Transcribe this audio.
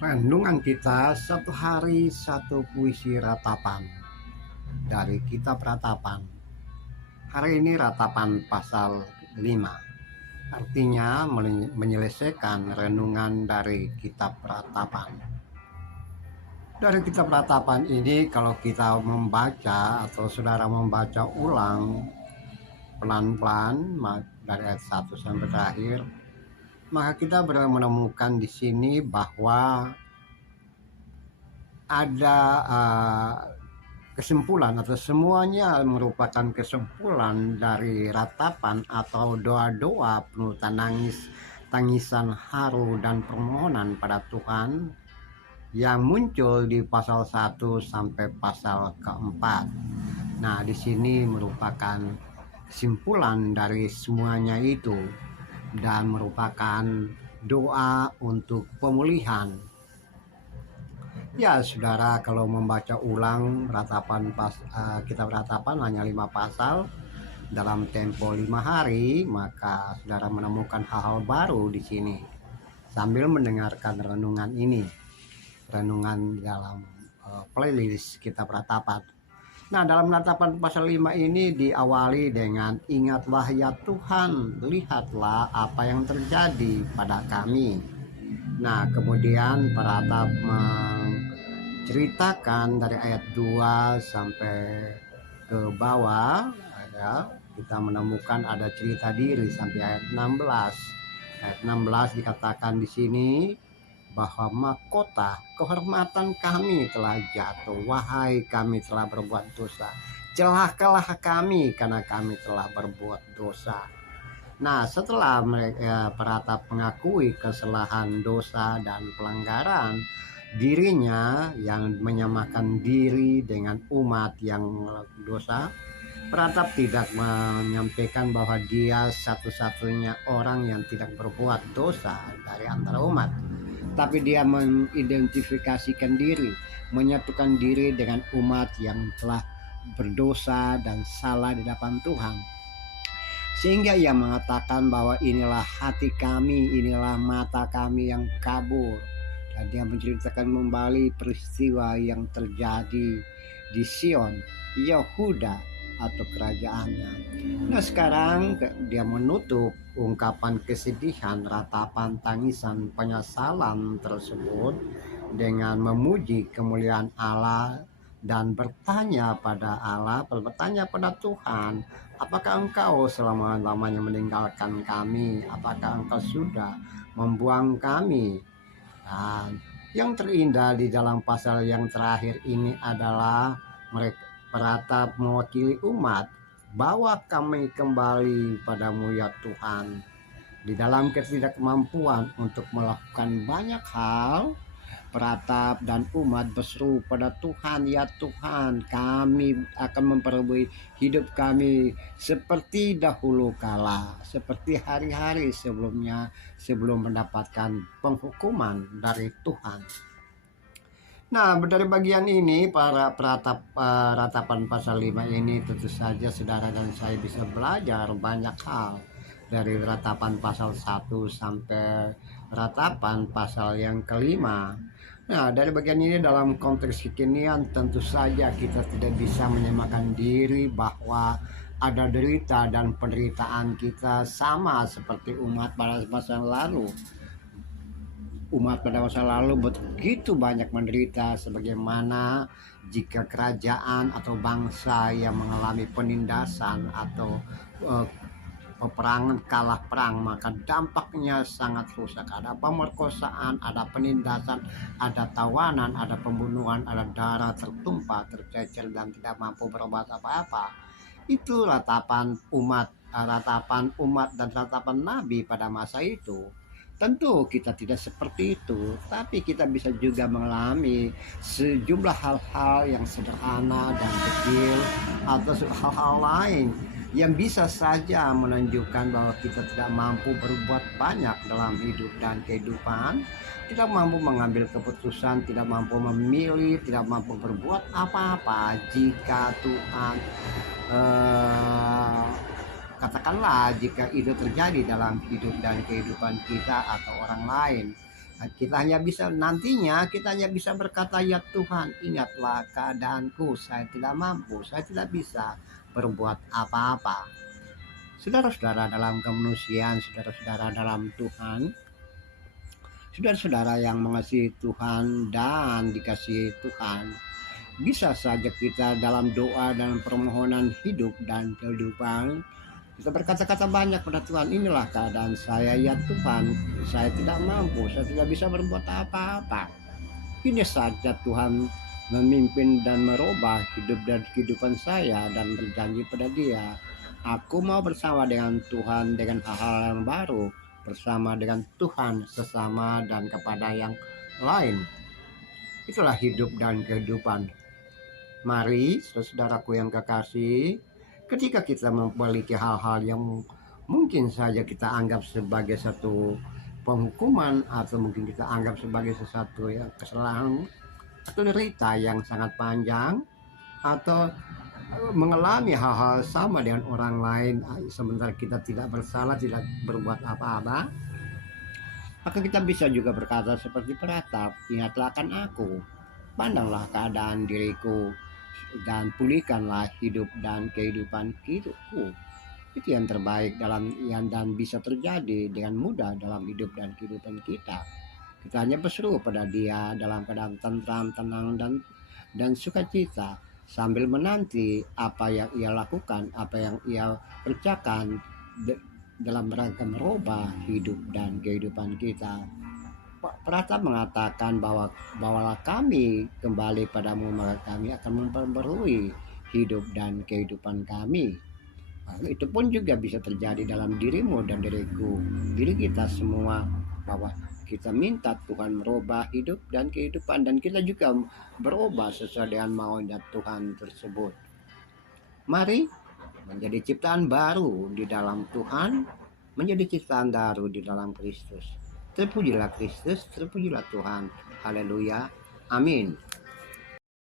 Renungan kita satu hari satu puisi ratapan dari kitab Ratapan. Hari ini ratapan pasal 5. Artinya menyelesaikan renungan dari kitab Ratapan. Dari kitab Ratapan ini kalau kita membaca atau saudara membaca ulang pelan-pelan dari ayat 1 sampai terakhir, maka kita menemukan di sini bahwa ada kesimpulan atau semuanya merupakan kesimpulan dari ratapan atau doa-doa penuh tangisan haru dan permohonan pada Tuhan yang muncul di pasal 1 sampai pasal keempat. Nah, di sini merupakan kesimpulan dari semuanya itu dan merupakan doa untuk pemulihan. Ya, saudara, kalau membaca ulang kitab Ratapan hanya 5 pasal dalam tempo 5 hari, maka saudara menemukan hal-hal baru di sini sambil mendengarkan renungan ini, renungan dalam playlist kitab Ratapan. Nah, dalam Ratapan pasal 5 ini diawali dengan ingatlah ya Tuhan, lihatlah apa yang terjadi pada kami. Nah, kemudian peratap menceritakan dari ayat 2 sampai ke bawah, kita menemukan ada cerita diri sampai ayat 16. Ayat 16 dikatakan di sini bahwa mahkota kehormatan kami telah jatuh, wahai kami telah berbuat dosa, celakalah kami karena kami telah berbuat dosa. Nah, setelah mereka peratap mengakui kesalahan, dosa, dan pelanggaran dirinya yang menyamakan diri dengan umat yang dosa, peratap tidak menyampaikan bahwa dia satu-satunya orang yang tidak berbuat dosa dari antara umat, tapi dia mengidentifikasikan diri, menyatukan diri dengan umat yang telah berdosa dan salah di hadapan Tuhan. Sehingga ia mengatakan bahwa inilah hati kami, inilah mata kami yang kabur. Dan dia menceritakan kembali peristiwa yang terjadi di Sion, Yehuda atau kerajaannya. Nah, sekarang dia menutup ungkapan kesedihan, ratapan, tangisan, penyesalan tersebut dengan memuji kemuliaan Allah dan bertanya pada Allah, bertanya pada Tuhan, apakah engkau selama-lamanya meninggalkan kami? Apakah engkau sudah membuang kami? Dan yang terindah di dalam pasal yang terakhir ini adalah mereka peratap mewakili umat, bawa kami kembali padamu ya Tuhan. Di dalam ketidakmampuan untuk melakukan banyak hal, peratap dan umat berseru pada Tuhan, ya Tuhan, kami akan memperbaiki hidup kami seperti dahulu kala, seperti hari-hari sebelumnya, sebelum mendapatkan penghukuman dari Tuhan. Nah, dari bagian ini para ratapan pasal 5 ini tentu saja saudara dan saya bisa belajar banyak hal dari ratapan pasal 1 sampai ratapan pasal yang kelima. Nah, dari bagian ini dalam konteks kekinian tentu saja kita tidak bisa menyamakan diri bahwa ada derita dan penderitaan kita sama seperti umat pada masa lalu. Umat pada masa lalu begitu banyak menderita, sebagaimana jika kerajaan atau bangsa yang mengalami penindasan atau peperangan kalah perang, maka dampaknya sangat rusak. Ada pemerkosaan, ada penindasan, ada tawanan, ada pembunuhan, ada darah tertumpah, tercecer dan tidak mampu berbuat apa-apa. Itu ratapan umat dan ratapan nabi pada masa itu. Tentu kita tidak seperti itu, tapi kita bisa juga mengalami sejumlah hal-hal yang sederhana dan kecil atau hal-hal lain yang bisa saja menunjukkan bahwa kita tidak mampu berbuat banyak dalam hidup dan kehidupan, tidak mampu mengambil keputusan, tidak mampu memilih, tidak mampu berbuat apa-apa jika Tuhan katakanlah jika itu terjadi dalam hidup dan kehidupan kita atau orang lain. Kita hanya bisa nantinya kita hanya bisa berkata, ya Tuhan, ingatlah keadaanku, saya tidak mampu, saya tidak bisa berbuat apa-apa. Saudara-saudara dalam kemanusiaan, saudara-saudara dalam Tuhan, saudara-saudara yang mengasihi Tuhan dan dikasihi Tuhan, bisa saja kita dalam doa dan permohonan hidup dan kehidupan kita berkata-kata banyak pada Tuhan, inilah keadaan saya ya Tuhan, saya tidak mampu, saya tidak bisa berbuat apa-apa. Ini saja Tuhan memimpin dan merubah hidup dan kehidupan saya dan berjanji pada Dia, aku mau bersama dengan Tuhan dengan hal-hal yang baru, bersama dengan Tuhan sesama dan kepada yang lain. Itulah hidup dan kehidupan. Mari saudaraku yang kekasih, ketika kita memiliki hal-hal yang mungkin saja kita anggap sebagai satu penghukuman atau mungkin kita anggap sebagai sesuatu yang kesalahan atau derita yang sangat panjang atau mengalami hal-hal sama dengan orang lain sementara kita tidak bersalah, tidak berbuat apa-apa, maka kita bisa juga berkata seperti peratap, ingatlah akan aku, pandanglah keadaan diriku dan pulihkanlah hidup dan kehidupan hidupku. Itu yang terbaik dalam yang dan bisa terjadi dengan mudah dalam hidup dan kehidupan kita. Kita hanya berseru pada Dia dalam keadaan tentram, tenang dan sukacita sambil menanti apa yang Ia lakukan, apa yang Ia kerjakan dalam rangka merubah hidup dan kehidupan kita. Pratap mengatakan bahwa bawalah kami kembali padamu, maka kami akan memperbarui hidup dan kehidupan kami. Itu pun juga bisa terjadi dalam dirimu dan diriku, diri kita semua, bahwa kita minta Tuhan merubah hidup dan kehidupan dan kita juga berubah sesuai dengan maunya Tuhan tersebut. Mari menjadi ciptaan baru di dalam Tuhan, menjadi ciptaan baru di dalam Kristus. Terpujilah Kristus, terpujilah Tuhan. Haleluya. Amin.